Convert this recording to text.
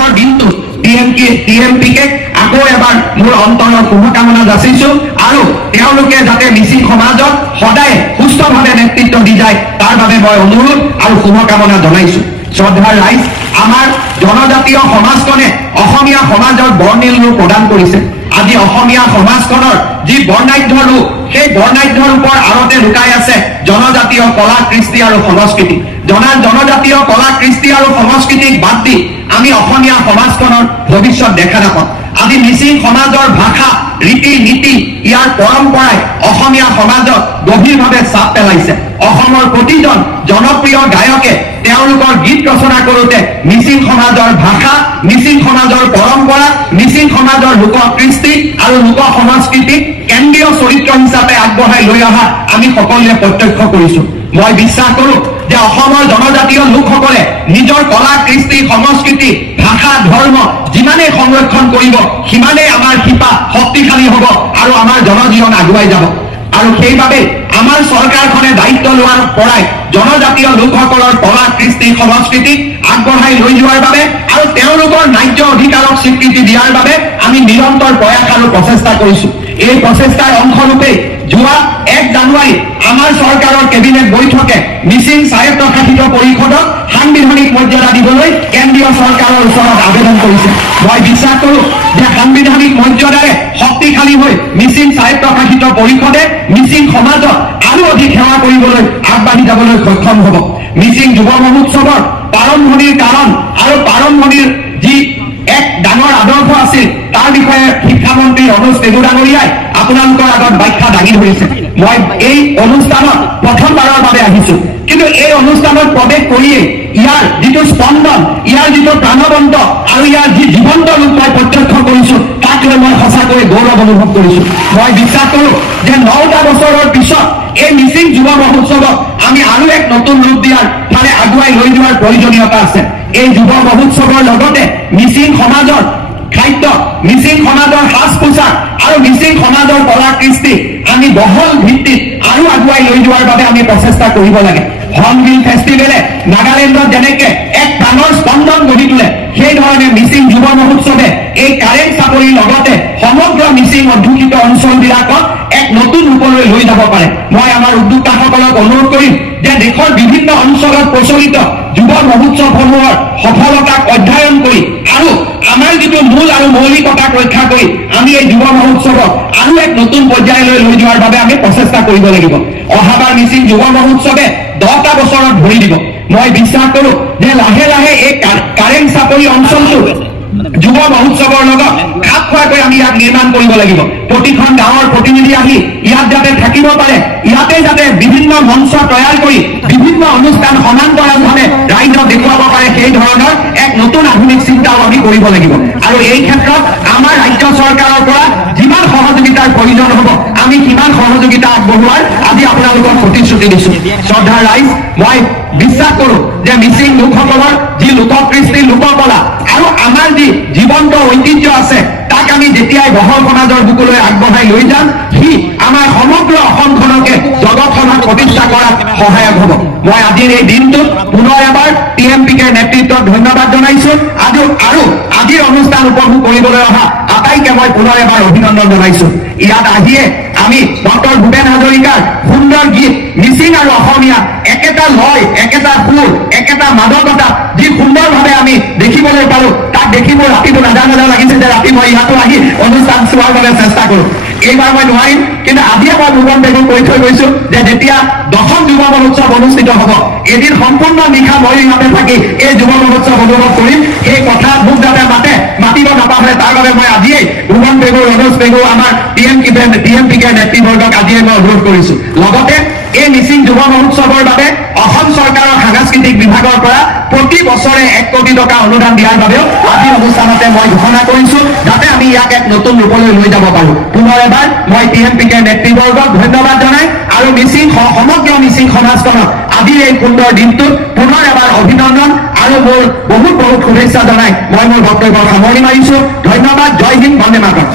সুন্দৰ দিনটো টিএমপিকে আকৌ এবাৰ মোৰ অন্তৰৰ শুভকামনা যাচিছো আৰু তেওঁলোকে যাতে মিচিং সমাজত সদায় সুস্থভাৱে নেতৃত্ব দি যায় তাৰ বাবে মই অনুৰোধ আৰু শুভকামনা জনাইছো। শ্ৰদ্ধাৰ ৰাইজ, আমাৰ জনজাতীয় সমাজখনে অসমীয়া সমাজৰ বৰ্ণিল ৰূপ প্ৰদান কৰিছে। আজি অসমীয়া সমাজখনৰ যি বৰ্ণাঢ্য ৰূপ, সেই বৰ্ণাঢ্য ৰূপৰ আঁৰতে লুকাই আছে জনজাতীয় কলা কৃষ্টি আৰু সংস্কৃতি। জনজাতীয় কলা কৃষ্টি আৰু সংস্কৃতিক বাদ দি আমি অসমীয়া সমাজখনৰ ভৱিষ্যত দেখা নাপাওঁ। আজি মিচিং সমাজৰ ভাষা, ৰীতি নীতি, ইয়াৰ পৰম্পৰাই অসমীয়া সমাজত গভীৰভাৱে চাপ পেলাইছে। অসমৰ প্ৰতিজন জনপ্ৰিয় গায়কে তেওঁলোকৰ গীত ৰচনা কৰোঁতে মিচিং সমাজৰ ভাষা, মিচিং সমাজৰ পৰম্পৰা, মিচিং সমাজৰ লোক কৃষ্টি আৰু লোক সংস্কৃতিক কেন্দ্ৰীয় চৰিত্ৰ হিচাপে আগবঢ়াই লৈ অহা আমি সকলোৱে প্ৰত্যক্ষ কৰিছো। মই বিশ্বাস কৰো যে অসমৰ জনজাতীয় লোকসকলে নিজৰ কলা কৃষ্টি সংস্কৃতি ভাষা ধৰ্ম যিমানেই সংৰক্ষণ কৰিব সিমানেই আমাৰ শিপা শক্তিশালী হ'ব আৰু আমাৰ জনজীৱন আগুৱাই যাব। আৰু সেইবাবে আমাৰ চৰকাৰখনে দায়িত্ব লোৱাৰ পৰাই জনজাতীয় লোকসকলৰ কলা কৃষ্টি সংস্কৃতিক আগবঢ়াই লৈ যোৱাৰ বাবে আৰু তেওঁলোকৰ ন্যায্য অধিকাৰক স্বীকৃতি দিয়াৰ বাবে আমি নিৰন্তৰ প্ৰয়াস আৰু প্ৰচেষ্টা কৰিছো। এই প্ৰচেষ্টাৰ অংশৰূপে যোৱা 1 জানুৱাৰী আমাৰ চৰকাৰৰ কেবিনেট বৈঠকে মিচিং স্বায়ত্তশাসিত পৰিষদক সাংবিধানিক মৰ্যাদা দিবলৈ কেন্দ্ৰীয় চৰকাৰৰ ওচৰত আবেদন কৰিছে। মই বিশ্বাস কৰোঁ যে সাংবিধানিক মৰ্যাদাৰে শক্তিশালী হৈ মিচিং স্বায়ত্তশাসিত পৰিষদে মিচিং সমাজত আৰু অধিক সেৱা কৰিবলৈ আগবাঢ়ি যাবলৈ সক্ষম হ'ব। মিচিং যুৱ মহোৎসৱৰ প্ৰাৰম্ভণিৰ কাৰণ আৰু প্ৰাৰম্ভণিৰ যি এক ডাঙৰ আদৰ্শ আছিল তাৰ বিষয়ে শিক্ষামন্ত্ৰী অনুজ পেগু ডাঙৰীয়াই আপোনালোকৰ আগত ব্যাখ্যা দাঙি ধৰিছে। মই এই অনুষ্ঠানত প্ৰথমবাৰৰ বাবে আহিছো, কিন্তু এই অনুষ্ঠানত প্ৰৱেশ কৰিয়েই ইয়াৰ যিটো স্পন্দন, ইয়াৰ যিটো প্ৰাণবন্ত আৰু ইয়াৰ যি জীৱন্ত ৰূপ মই প্ৰত্যক্ষ কৰিছো তাক লৈ মই সঁচাকৈ গৌৰৱ অনুভৱ কৰিছো। মই বিশ্বাস কৰো যে 9টা বছৰৰ পিছত এই মিচিং যুৱ মহোৎসৱক আমি আৰু এক নতুন ৰূপ দিয়াৰ ফালে আগুৱাই লৈ যোৱাৰ প্ৰয়োজনীয়তা আছে। এই যুৱ মহোৎসৱৰ লগতে মিচিং সমাজৰ খাদ্য, মিচিং সমাজৰ সাজ পোছাক আৰু মিচিং সমাজৰ কলা কৃষ্টি আমি বহল ভিত্তিত আৰু আগুৱাই লৈ যোৱাৰ বাবে আমি প্ৰচেষ্টা কৰিব লাগে। হৰ্ণবিল ফেষ্টিভেলে নাগালেণ্ডত যেনেকে এক প্ৰাণৰ স্পন্দন গঢ়ি তোলে, সেই ধৰণে মিচিং যুৱ মহোৎসৱে এই কাৰেণ্ট চাকৰিৰ লগতে সমগ্ৰ মিচিং অধ্যুষিত অঞ্চলবিলাকক এক নতুন ৰূপলৈ লৈ যাব পাৰে। মই আমাৰ উদ্যোক্তাসকলক অনুৰোধ কৰিম যে দেশৰ বিভিন্ন অঞ্চলত প্ৰচলিত যুৱ মহোৎসৱসমূহৰ সফলতাক অধ্যয়ন কৰি আৰু আমাৰ যিটো মূল আৰু মৌলিকতাক ৰক্ষা কৰি আমি এই যুৱ মহোৎসৱক আৰু এক নতুন পৰ্যায়লৈ লৈ যোৱাৰ বাবে আমি প্ৰচেষ্টা কৰিব লাগিব। অহাবাৰ মিচিং যুৱ মহোৎসৱে 10টা বছৰত ভৰি দিব। মই বিশ্বাস কৰো যে লাহে লাহে এই কাৰেণ্ট চাপৰি অঞ্চলটো যুৱ মহোৎসৱৰ লগত খাপ খোৱাকৈ আমি ইয়াক নিৰ্মাণ কৰিব লাগিব। প্ৰতিখন গাঁৱৰ প্ৰতিনিধি আহি ইয়াত যাতে থাকিব পাৰে, ইয়াতে যাতে বিভিন্ন মঞ্চ তৈয়াৰ কৰি বিভিন্ন অনুষ্ঠান সমান্তৰালভাৱে ৰাইজক দেখুৱাব পাৰে, সেই ধৰণৰ এক নতুন আধুনিক চিন্তাও আমি কৰিব লাগিব। আৰু এই ক্ষেত্ৰত আমাৰ ৰাজ্য চৰকাৰৰ পৰা যিমান সহযোগিতাৰ প্ৰয়োজন হ'ব আমি সিমান সহযোগিতা আগবঢ়োৱাৰ আজি আপোনালোকক প্ৰতিশ্ৰুতি দিছো। শ্ৰদ্ধাৰ ৰাইজ, মই বিশ্বাস কৰো যে মিচিং লোকসকলৰ যি লোককৃষ্টি লোককলা আৰু আমাৰ যি জীৱন্ত ঐতিহ্য আছে তাক আমি যেতিয়াই বহল সমাজৰ বুকুলৈ আগবঢ়াই লৈ যাম সি আমাৰ সমগ্ৰ অসমখনকে জগতখনত প্ৰতিষ্ঠা কৰাত সহায়ক হ'ব। মই আজিৰ এই দিনটোত পুনৰ এবাৰ টিএমপিকে নেতৃত্বত ধন্যবাদ জনাইছো। আৰু আজিৰ অনুষ্ঠান উপভোগ কৰিবলৈ অহা আটাইকে মই পুনৰ এবাৰ অভিনন্দন জনাইছো। ইয়াত আহিয়ে আমি ডক্টৰ ভূপেন হাজৰিকাৰ সুন্দৰ গীত মিচিং আৰু অসমীয়া একেটা লয়, একেটা সুৰ, একেটা মাদকতা যি সুন্দৰভাৱে আমি দেখিবলৈ পালো, তাক দেখি মোৰ ৰাতিটো নাজা লাগিছে যে ৰাতি মই ইয়াতো আহি অনুষ্ঠান চোৱাৰ বাবে চেষ্টা কৰো। এইবাৰ মই নোৱাৰিম, কিন্তু আজিয়ে মই ভূপেন বেগক কৈ থৈ গৈছো যে যেতিয়া 10ম যুৱ মহোৎসৱ অনুষ্ঠিত হ'ব এদিন সম্পূৰ্ণ নিশা মই ইয়াতে থাকি এই যুৱ মহোৎসৱ অনুভৱ কৰিম। সেই কথা মোক যাতে মাতিব নাপাহৰে তাৰ বাবে মই আজিয়েই ভূপেন বেগু, অনুজ পেগু, আমাৰ টিএমপিকে নেতৃবৰ্গক আজিয়ে মই অনুৰোধ কৰিছো। লগতে এই মিচিং যুৱ মহোৎসৱৰ বাবে অসম চৰকাৰৰ সাংস্কৃতিক বিভাগৰ পৰা প্ৰতি বছৰে 1 কোটি টকা অনুদান দিয়াৰ বাবেও আজিৰ অনুষ্ঠানতে মই ঘোষণা কৰিছো, যাতে আমি ইয়াক এক নতুন ৰূপলৈ লৈ যাব পাৰো। পুনৰ এবাৰ মই টিএমপিকে নেতৃবৰ্গক ধন্যবাদ জনাই আৰু সমগ্ৰ মিচিং সমাজখনক আজিৰ এই সুন্দৰ দিনটোত পুনৰ এবাৰ অভিনন্দন আৰু মোৰ বহুত শুভেচ্ছা জনাই মই মোৰ বক্তব্য সামৰণি মাৰিছো। ধন্যবাদ। জয় হিন্দ, বন্দে মাতৰম।